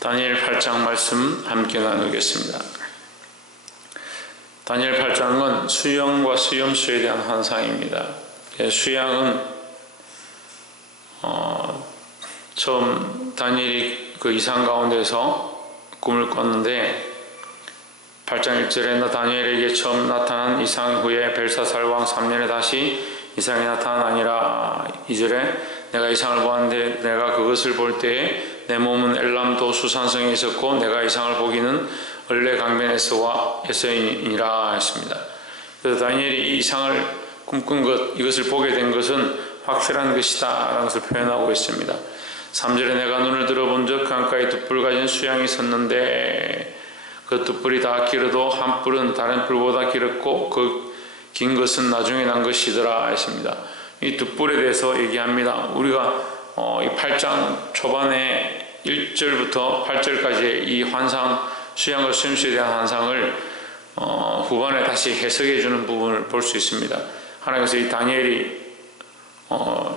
다니엘 8장 말씀 함께 나누겠습니다. 다니엘 8장은 수양과 수염수에 대한 환상입니다. 수양은 처음 다니엘이 그 이상 가운데서 꿈을 꿨는데 8장 1절에 다니엘에게 처음 나타난 이상 후에 벨사살 왕 3년에 다시 이상이 나타나니라. 2절에 내가 이상을 보았는데 내가 그것을 볼 때에 내 몸은 엘람도 수산성에 있었고 내가 이상을 보기는 얼레 강변에서이니라 했습니다. 그래서 다니엘이 이 이상을 꿈꾼 것, 이것을 보게 된 것은 확실한 것이다 라는 것을 표현하고 있습니다. 3절에 내가 눈을 들어본 적 강가에 두 뿔 가진 수양이 섰는데 그 두 뿔이 다 길어도 한 뿔은 다른 뿔보다 길었고 그 긴 것은 나중에 난 것이더라 했습니다. 이 두 뿔에 대해서 얘기합니다. 우리가 이 8장 초반에 1절부터 8절까지의 이 환상, 수양과 수염수에 대한 환상을 후반에 다시 해석해 주는 부분을 볼 수 있습니다. 하나님께서 이 다니엘이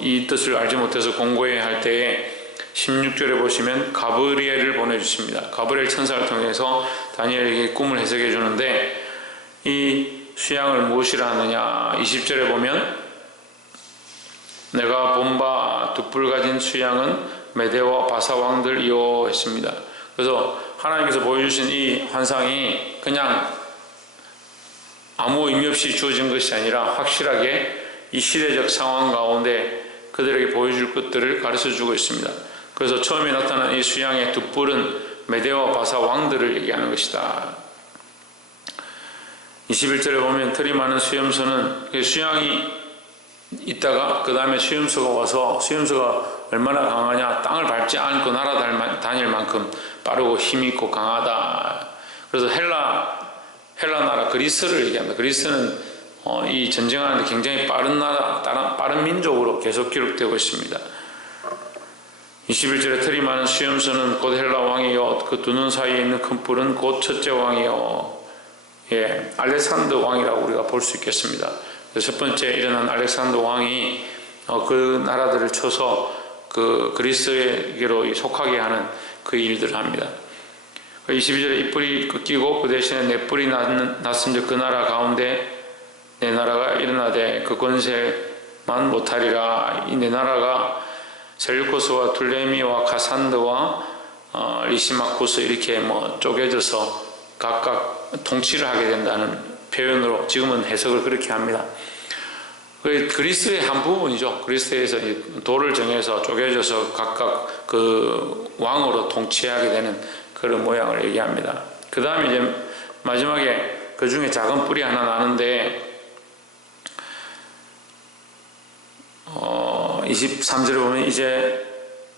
이 뜻을 알지 못해서 공고해야 할 때에 16절에 보시면 가브리엘을 보내주십니다. 가브리엘 천사를 통해서 다니엘에게 꿈을 해석해 주는데 이 수양을 무엇이라 하느냐. 20절에 보면 내가 본 바 두 뿔 가진 수양은 메대와 바사 왕들이요 했습니다. 그래서 하나님께서 보여주신 이 환상이 그냥 아무 의미 없이 주어진 것이 아니라 확실하게 이 시대적 상황 가운데 그들에게 보여줄 것들을 가르쳐주고 있습니다. 그래서 처음에 나타난 이 수양의 두 뿔은 메대와 바사 왕들을 얘기하는 것이다. 21절에 보면 털이 많은 수염소는 수양이 있다가 그 다음에 수염소가 와서 수염소가 얼마나 강하냐. 땅을 밟지 않고 날아다닐 만큼 빠르고 힘있고 강하다. 그래서 헬라 나라 그리스를 얘기합니다. 그리스는 이 전쟁하는데 굉장히 빠른 나라, 빠른 민족으로 계속 기록되고 있습니다. 21절에 털이 많은 수염소는 곧 헬라 왕이요 그 두 눈 사이에 있는 큰 뿔은 곧 첫째 왕이요. 알렉산더 왕이라고 우리가 볼 수 있겠습니다. 첫 번째 일어난 알렉산더 왕이 그 나라들을 쳐서 그 그리스에게로 속하게 하는 그 일들을 합니다. 22절에 이 뿔이 꺾이고 그 대신에 내 뿔이 났은즉 그 나라 가운데 내 나라가 일어나되 그 권세만 못하리라. 이 내 나라가 셀루코스와 둘레미와 카산드와 리시마코스 이렇게 쪼개져서 각각 통치를 하게 된다는 표현으로 지금은 해석을 그렇게 합니다. 그리스의 한 부분이죠. 그리스에서 도를 정해서 쪼개져서 각각 그 왕으로 통치하게 되는 그런 모양을 얘기합니다. 그 다음에 이제 마지막에 그 중에 작은 뿔이 하나 나는데 23절에 보면 이제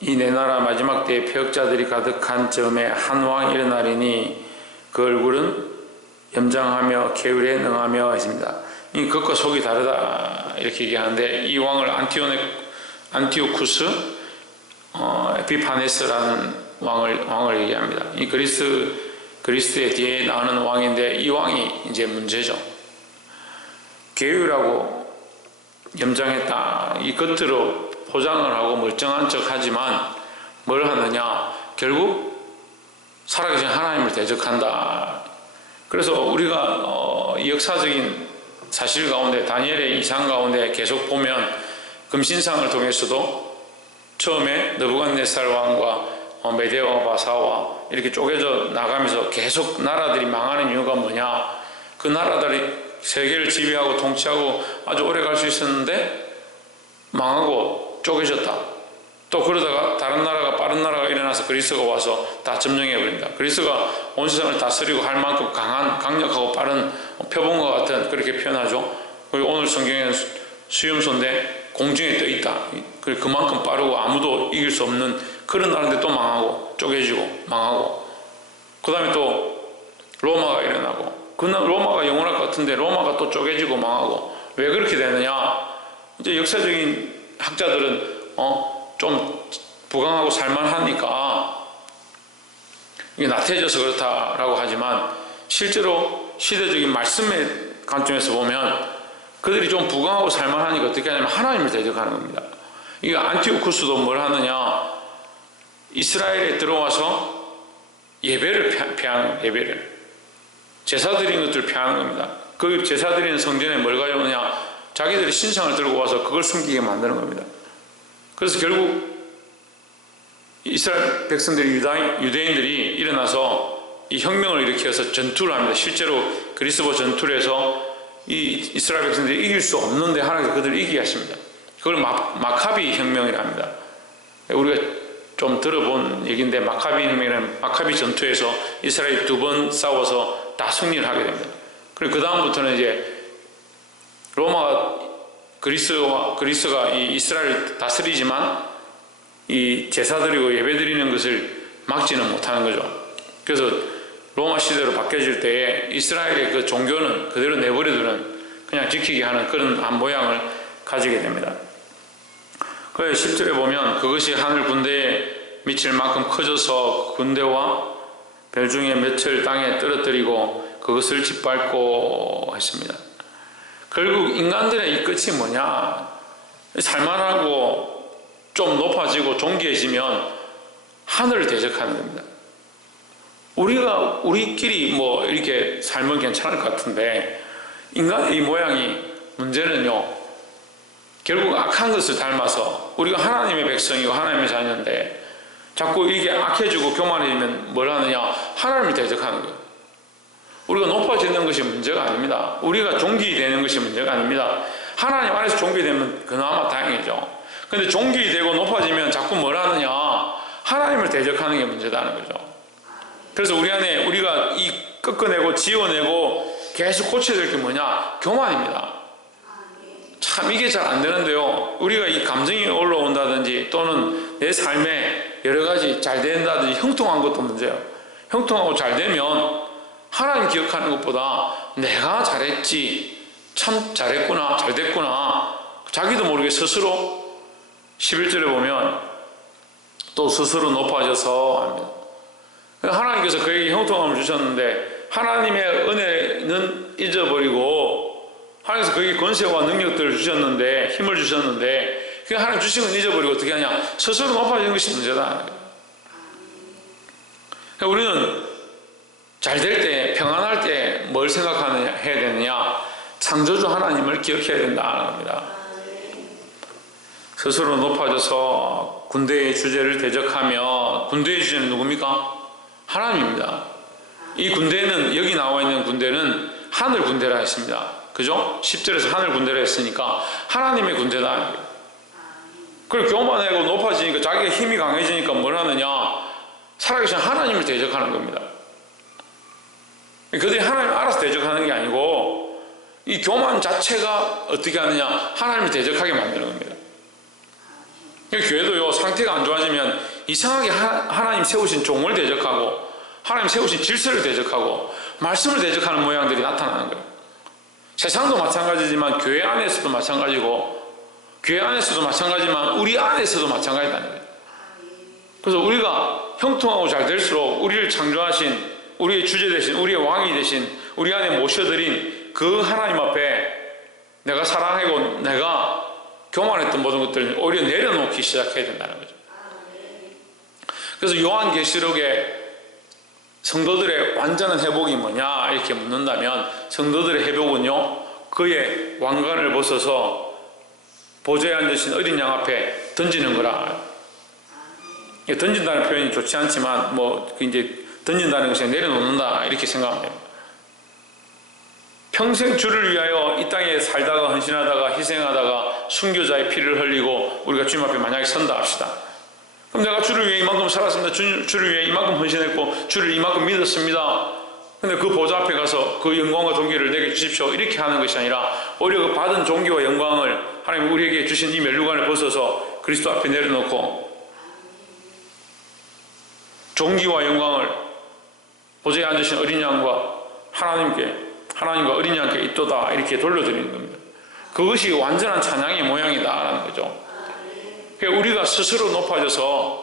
이 내 나라 마지막 때에 패역자들이 가득한 즈음에 한 왕이 일어나리니 그 얼굴은 염장하며 계율에 능하며 했습니다. 이 겉과 속이 다르다 이렇게 얘기하는데 이 왕을 안티오쿠스 에피파네스라는 왕을 얘기합니다. 이 그리스의 뒤에 나오는 왕인데 이 왕이 이제 문제죠. 계율하고 염장했다. 이 겉으로 포장을 하고 멀쩡한 척 하지만 뭘 하느냐. 결국 살아계신 하나님을 대적한다. 그래서 우리가 이 역사적인 사실 가운데 다니엘의 이상 가운데 계속 보면 금신상을 통해서도 처음에 느부갓네살 왕과 메대와 바사와 이렇게 쪼개져 나가면서 계속 나라들이 망하는 이유가 뭐냐. 그 나라들이 세계를 지배하고 통치하고 아주 오래 갈 수 있었는데 망하고 쪼개졌다. 또 그러다가 다른 나라가 빠른 나라가 일어나서 그리스가 와서 다 점령해버립니다. 그리스가 온 세상을 다스리고 할 만큼 강력하고 빠른 표본과 같은 그렇게 표현하죠. 그리고 오늘 성경에는 수염소인데 공중에 떠있다. 그만큼 빠르고 아무도 이길 수 없는 그런 나라인데 또 망하고 쪼개지고 망하고 그 다음에 또 로마가 일어나고 로마가 영원할 것 같은데 로마가 또 쪼개지고 망하고 왜 그렇게 되느냐. 이제 역사적인 학자들은 좀 부강하고 살만하니까 이게 나태해져서 그렇다라고 하지만 실제로 시대적인 말씀의 관점에서 보면 그들이 좀 부강하고 살만하니까 어떻게 하냐면 하나님을 대적하는 겁니다. 이게 안티오쿠스도 뭘 하느냐. 이스라엘에 들어와서 예배를 폐하는 거예요. 예배를. 제사 드리는 것들을 폐하는 겁니다. 그 제사 드리는 성전에 뭘 가져오느냐? 자기들이 신상을 들고 와서 그걸 숨기게 만드는 겁니다. 그래서 결국 이스라엘 백성들이 유대인들이 일어나서 이 혁명을 일으켜서 전투를 합니다. 실제로 그리스보 전투를 해서 이 이스라엘 백성들이 이길 수 없는데 하나님께서 그들을 이기게 하십니다. 그걸 마카비 혁명이라 합니다. 우리가 좀 들어본 얘기인데 마카비 혁명이라는 마카비 전투에서 이스라엘이 2번 싸워서 다 승리를 하게 됩니다. 그리고 그 다음부터는 이제 그리스가 이 이스라엘을 다스리지만 이 제사 드리고 예배 드리는 것을 막지는 못하는 거죠. 그래서 로마 시대로 바뀌어질 때에 이스라엘의 그 종교는 그대로 내버려두는 그냥 지키게 하는 그런 모양을 가지게 됩니다. 그래서 10절에 보면 그것이 하늘 군대에 미칠 만큼 커져서 군대와 별 중에 몇을 땅에 떨어뜨리고 그것을 짓밟고 했습니다. 결국 인간들의 이 끝이 뭐냐? 살만하고 좀 높아지고 존귀해지면 하늘을 대적하는 겁니다. 우리끼리 뭐 이렇게 살면 괜찮을 것 같은데 인간의 이 모양이 문제는요, 결국 악한 것을 닮아서 우리가 하나님의 백성이고 하나님의 자녀인데 자꾸 이게 악해지고 교만해지면 뭘 하느냐? 하나님을 대적하는 거예요. 우리가 높아지는 것이 문제가 아닙니다. 우리가 존귀되는 것이 문제가 아닙니다. 하나님 안에서 존귀되면 그나마 다행이죠. 근데 존귀되고 높아지면 자꾸 뭘 하느냐? 하나님을 대적하는 게 문제다는 거죠. 그래서 우리 안에 우리가 이 꺾어내고 지워내고 계속 고쳐야 될 게 뭐냐? 교만입니다. 참 이게 잘 안 되는데요. 우리가 이 감정이 올라온다든지 또는 내 삶에 여러 가지 잘 된다든지 형통한 것도 문제예요. 형통하고 잘 되면 하나님 기억하는 것보다 내가 잘했지, 참 잘했구나, 잘 됐구나, 자기도 모르게 스스로 11절에 보면 또 스스로 높아져서 합니다. 하나님께서 그에게 형통함을 주셨는데 하나님의 은혜는 잊어버리고 하나님께서 그에게 권세와 능력들을 주셨는데 힘을 주셨는데 그 하나님 주신 건 잊어버리고 어떻게 하냐? 스스로 높아지는 것이 문제다. 그러니까 우리는 잘 될 때, 평안할 때 뭘 해야 되느냐? 창조주 하나님을 기억해야 된다는 겁니다. 스스로 높아져서 군대의 주제를 대적하며, 군대의 주제는 누굽니까? 하나님입니다. 이 군대는, 여기 나와 있는 군대는 하늘 군대라 했습니다. 그죠? 10절에서 하늘 군대라 했으니까 하나님의 군대다. 그리고 교만하고 높아지니까 자기가 힘이 강해지니까 뭘 하느냐? 살아계신 하나님을 대적하는 겁니다. 그들이 하나님을 알아서 대적하는 게 아니고 이 교만 자체가 어떻게 하느냐? 하나님을 대적하게 만드는 겁니다. 교회도요, 상태가 안 좋아지면 이상하게 하나님 세우신 종을 대적하고 하나님 세우신 질서를 대적하고 말씀을 대적하는 모양들이 나타나는 거예요. 세상도 마찬가지지만 교회 안에서도 마찬가지고 교회 안에서도 마찬가지지만 우리 안에서도 마찬가지다는 거예요. 그래서 우리가 형통하고 잘 될수록 우리를 창조하신, 우리의 주제 되신, 우리의 왕이 되신, 우리 안에 모셔드린 그 하나님 앞에 내가 사랑하고 내가 교만했던 모든 것들을 오히려 내려놓기 시작해야 된다는 거죠. 그래서 요한계시록에 성도들의 완전한 회복이 뭐냐 이렇게 묻는다면 성도들의 회복은요, 그의 왕관을 벗어서 보좌에 앉으신 어린 양 앞에 던지는 거라. 던진다는 표현이 좋지 않지만 이제 던진다는 것이 내려놓는다 이렇게 생각하면 됩니다. 평생 주를 위하여 이 땅에 살다가 헌신하다가 희생하다가 순교자의 피를 흘리고 우리가 주님 앞에 만약에 선다 합시다. 그럼 내가 주를 위해 이만큼 살았습니다. 주를 위해 이만큼 헌신했고 주를 이만큼 믿었습니다. 근데 그 보좌 앞에 가서 그 영광과 존귀를 내게 주십시오 이렇게 하는 것이 아니라 오히려 그 받은 존귀와 영광을 하나님 우리에게 주신 이 멸류관을 벗어서 그리스도 앞에 내려놓고 존귀와 영광을 보좌에 앉으신 어린 양과 하나님과 어린 양께 있도다 이렇게 돌려드리는 겁니다. 그것이 완전한 찬양의 모양이다라는 거죠. 그러니까 우리가 스스로 높아져서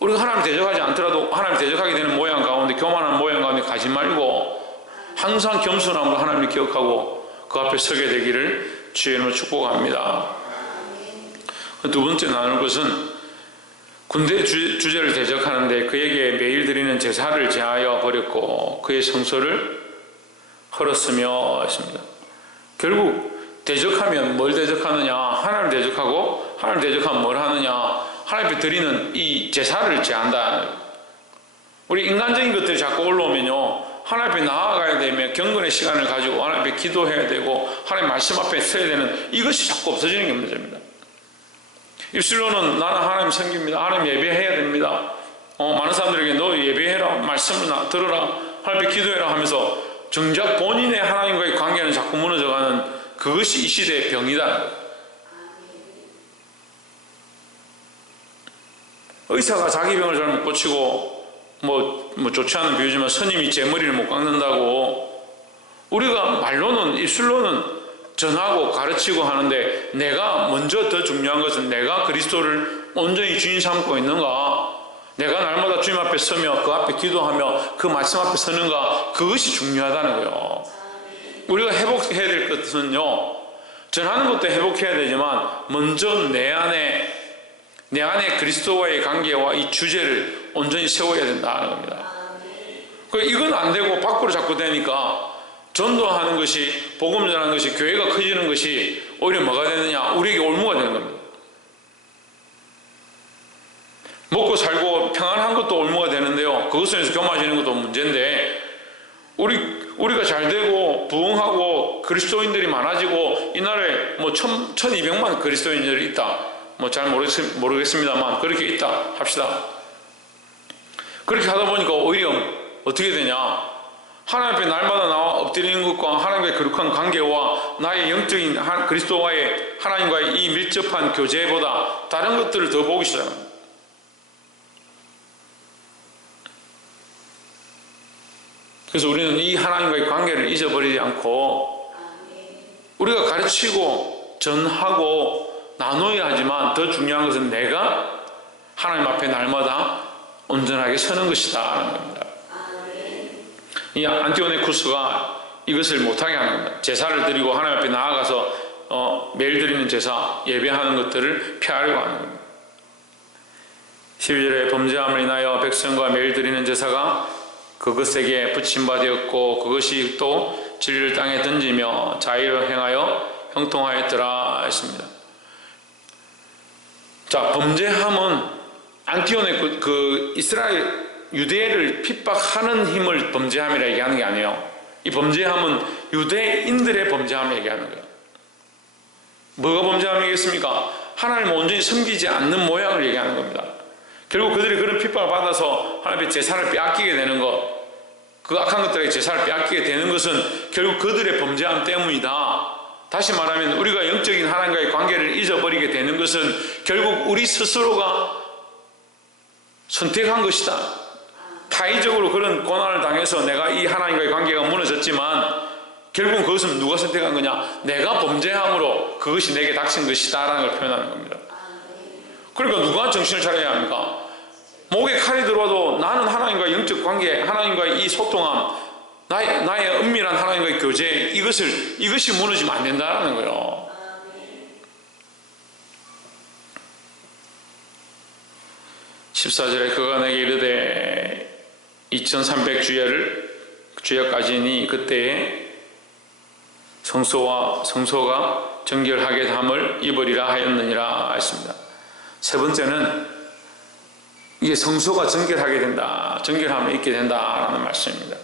우리가 하나님 대적하지 않더라도 하나님 대적하게 되는 모양 가운데, 교만한 모양 가운데 가지 말고 항상 겸손함으로 하나님을 기억하고 그 앞에 서게 되기를 주의 이름으로 축복합니다. 두 번째 나눌 것은 군대 주제를 대적하는데 그에게 매일 드리는 제사를 제하여 버렸고 그의 성소를 헐었으며 했습니다. 결국 대적하면 뭘 대적하느냐? 하나님을 대적하고, 하나님을 대적하면 뭘 하느냐? 하나님 앞에 드리는 이 제사를 제한다. 우리 인간적인 것들이 자꾸 올라오면요, 하나님 앞에 나아가야 되면 경건의 시간을 가지고 하나님 앞에 기도해야 되고 하나님 말씀 앞에 서야 되는 이것이 자꾸 없어지는 게 문제입니다. 입술로는 나는 하나님 섬깁니다, 하나님 예배해야 됩니다, 많은 사람들에게 너 예배해라, 말씀을 들어라, 하나님 앞에 기도해라 하면서 정작 본인의 하나님과의 관계는 자꾸 무너져가는 그것이 이 시대의 병이다. 의사가 자기 병을 잘못 고치고 뭐 좋지 않은 비유지만 스님이 제 머리를 못 깎는다고, 우리가 말로는 입술로는 전하고 가르치고 하는데 내가 먼저 더 중요한 것은 내가 그리스도를 온전히 주인 삼고 있는가, 내가 날마다 주님 앞에 서며 그 앞에 기도하며 그 말씀 앞에 서는가, 그것이 중요하다는 거예요. 우리가 회복해야 될 것은요, 전하는 것도 회복해야 되지만 먼저 내 안에 그리스도와의 관계와 이 주제를 온전히 세워야 된다는 겁니다. 이건 안 되고 밖으로 자꾸 되니까 전도하는 것이, 복음 전하는 것이, 교회가 커지는 것이 오히려 뭐가 되느냐? 우리에게 올무가 되는 겁니다. 먹고 살고 평안한 것도 올무가 되는데요, 그것을 위해서 교만하시는 것도 문제인데, 우리가 잘 되고 부흥하고 그리스도인들이 많아지고 이 나라에 뭐 1200만 그리스도인들이 있다, 뭐 잘 모르겠습니다만 그렇게 있다 합시다. 그렇게 하다 보니까 오히려 어떻게 되냐? 하나님 앞에 날마다 나와 엎드리는 것과 하나님과의 거룩한 관계와 나의 영적인 그리스도와의 하나님과의 이 밀접한 교제보다 다른 것들을 더 보기 시작합니다. 그래서 우리는 이 하나님과의 관계를 잊어버리지 않고 우리가 가르치고 전하고 나눠야 하지만 더 중요한 것은 내가 하나님 앞에 날마다 온전하게 서는 것이다 하는 겁니다. 이 안티오네쿠스가 이것을 못하게 하는 겁니다. 제사를 드리고 하나님 앞에 나아가서 매일 드리는 제사, 예배하는 것들을 피하려고 하는 겁니다. 12절에 범죄함을 인하여 백성과 매일 드리는 제사가 그것에게 붙임받았고 그것이 또 진리를 땅에 던지며 자의를 행하여 형통하였더라 했습니다. 자, 범죄함은 안티오네 이스라엘 유대를 핍박하는 힘을 범죄함이라 얘기하는 게 아니에요. 이 범죄함은 유대인들의 범죄함을 얘기하는 거예요. 뭐가 범죄함이겠습니까? 하나님을 온전히 섬기지 않는 모양을 얘기하는 겁니다. 결국 그들이 그런 핍박을 받아서 하나님의 제사를 빼앗기게 되는 것, 그 악한 것들에게 제사를 빼앗기게 되는 것은 결국 그들의 범죄함 때문이다. 다시 말하면 우리가 영적인 하나님과의 관계를 잊어버리게 되는 것은 결국 우리 스스로가 선택한 것이다. 타의적으로 그런 고난을 당해서 내가 이 하나님과의 관계가 무너졌지만 결국 그것은 누가 선택한 거냐? 내가 범죄함으로 그것이 내게 닥친 것이다 라는 걸 표현하는 겁니다. 그러니까 누가 정신을 차려야 합니까? 목에 칼이 들어와도 나는 하나님과의 영적 관계, 하나님과의 이 소통함, 나의 은밀한 하나님과의 교제, 이것이 무너지면 안 된다는 거예요. 아, 14절에 그가 내게 이르되 2300 주야까지니 그때에 성소가 정결하게 됨을 입으리라 하였느니라 했습니다. 세 번째는 이게 성소가 정결하게 된다, 정결함을 입게 된다라는 말씀입니다.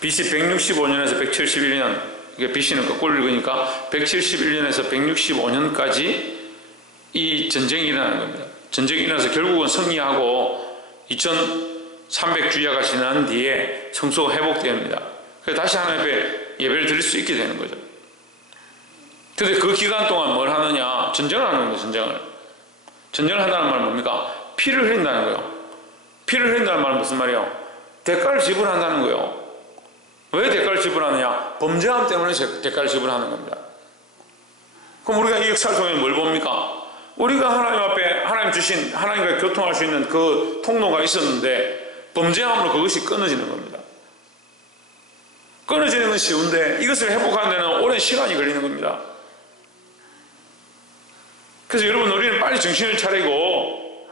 BC 165년에서 171년, 이게 BC는 거꾸로 읽으니까 171년에서 165년까지 이 전쟁이 일어나는 겁니다. 전쟁이 일어나서 결국은 승리하고 2300주야가 지난 뒤에 성소가 회복됩니다. 그래서 다시 하나님 앞에 예배를 드릴 수 있게 되는 거죠. 그런데 그 기간 동안 뭘 하느냐? 전쟁을 하는 거예요. 전쟁을 한다는 말은 뭡니까? 피를 흘린다는 거예요. 피를 흘린다는 말은 무슨 말이에요? 대가를 지불한다는 거예요. 왜 대가를 지불하느냐? 범죄함 때문에 대가를 지불하는 겁니다. 그럼 우리가 이 역사를 통해 뭘 봅니까? 우리가 하나님 앞에 하나님 주신 하나님과 교통할 수 있는 그 통로가 있었는데 범죄함으로 그것이 끊어지는 겁니다. 끊어지는 건 쉬운데 이것을 회복하는 데는 오랜 시간이 걸리는 겁니다. 그래서 여러분, 우리는 빨리 정신을 차리고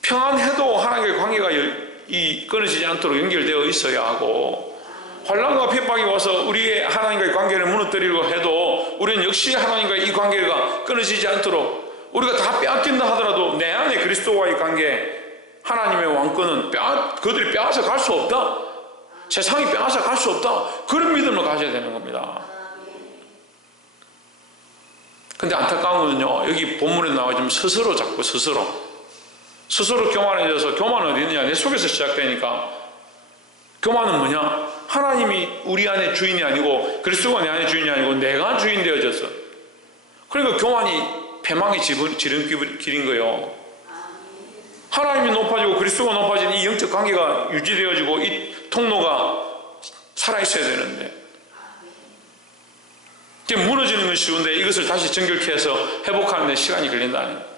평안해도 하나님과의 관계가 끊어지지 않도록 연결되어 있어야 하고, 환난과 핍박이 와서 우리의 하나님과의 관계를 무너뜨리려고 해도 우리는 역시 하나님과의 이 관계가 끊어지지 않도록, 우리가 다 빼앗긴다 하더라도 내 안에 그리스도와의 관계, 하나님의 왕권은 그들이 빼앗아 갈 수 없다, 세상이 빼앗아 갈 수 없다, 그런 믿음을 가져야 되는 겁니다. 근데 안타까운 건요, 여기 본문에 나와지면 스스로 자꾸 스스로 교만해져서, 교만은 어디 있느냐, 내 속에서 시작되니까. 교만은 뭐냐, 하나님이 우리 안에 주인이 아니고 그리스도가 내 안에 주인이 아니고 내가 주인 되어져서, 그러니까 교만이 패망의 지름길인 거예요. 하나님이 높아지고 그리스도가 높아지는 이 영적 관계가 유지되어지고 이 통로가 살아있어야 되는데, 이게 무너지는 건 쉬운데 이것을 다시 정결케 해서 회복하는 데 시간이 걸린다는 거예요.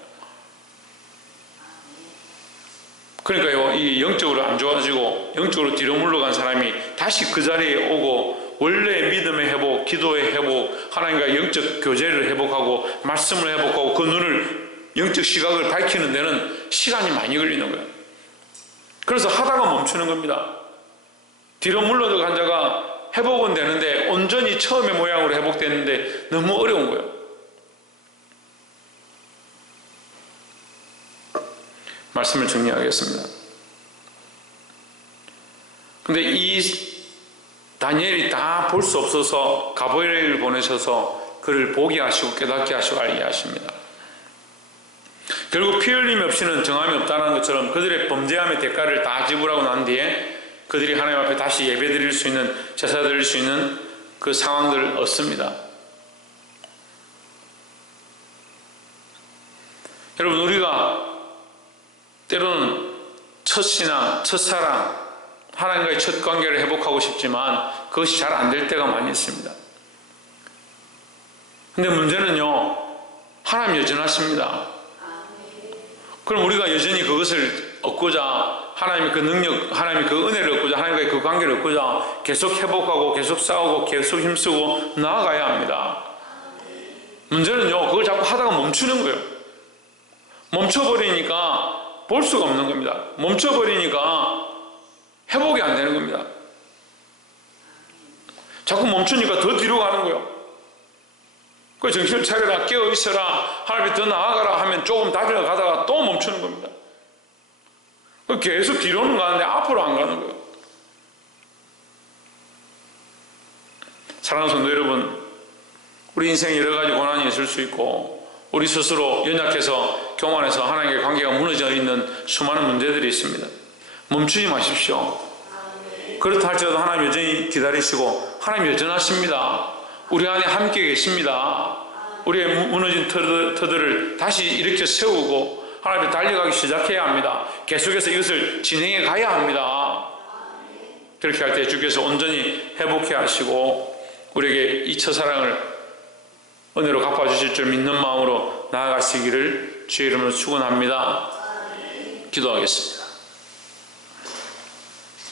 그러니까요, 이 영적으로 안 좋아지고 영적으로 뒤로 물러간 사람이 다시 그 자리에 오고 원래의 믿음의 회복, 기도의 회복, 하나님과 영적 교제를 회복하고 말씀을 회복하고 그 눈을, 영적 시각을 밝히는 데는 시간이 많이 걸리는 거예요. 그래서 하다가 멈추는 겁니다. 뒤로 물러간 자가 회복은 되는데 온전히 처음의 모양으로 회복되는데 너무 어려운 거예요. 말씀을 정리하겠습니다. 근데 이 다니엘이 다 볼 수 없어서 가브리엘을 보내셔서 그를 보게 하시고 깨닫게 하시고 알게 하십니다. 결국 피 흘림 없이는 정함이 없다는 것처럼 그들의 범죄함의 대가를 다 지불하고 난 뒤에 그들이 하나님 앞에 다시 예배 드릴 수 있는, 제사 드릴 수 있는 그 상황들을 얻습니다. 여러분, 우리가 때로는 첫 신앙, 첫 사랑, 하나님과의 첫 관계를 회복하고 싶지만 그것이 잘 안 될 때가 많이 있습니다. 근데 문제는요, 하나님 여전하십니다. 그럼 우리가 여전히 그것을 얻고자, 하나님의 그 능력, 하나님의 그 은혜를 얻고자, 하나님과의 그 관계를 얻고자 계속 회복하고 계속 싸우고 계속 힘쓰고 나아가야 합니다. 문제는요, 그걸 자꾸 하다가 멈추는 거예요. 멈춰버리니까 볼 수가 없는 겁니다. 멈춰버리니까 회복이 안 되는 겁니다. 자꾸 멈추니까 더 뒤로 가는 거예요. 그 정신을 차려라, 깨어 있어라, 하나님 더 나아가라 하면 조금 달려가다가 또 멈추는 겁니다. 계속 뒤로는 가는데 앞으로 안 가는 거예요. 사랑하는 성도 여러분, 우리 인생에 여러 가지 고난이 있을 수 있고 우리 스스로 연약해서 교만해서 하나님과의 관계가 무너져 있는 수많은 문제들이 있습니다. 멈추지 마십시오. 그렇다 할지라도 하나님 여전히 기다리시고 하나님 여전하십니다. 우리 안에 함께 계십니다. 우리의 무너진 터들을 다시 일으켜 세우고 하나님 앞에 달려가기 시작해야 합니다. 계속해서 이것을 진행해 가야 합니다. 그렇게 할 때 주께서 온전히 회복해 하시고 우리에게 이 첫사랑을 은혜로 갚아주실 줄 믿는 마음으로 나아가시기를 주의 이름으로 축원합니다. 기도하겠습니다.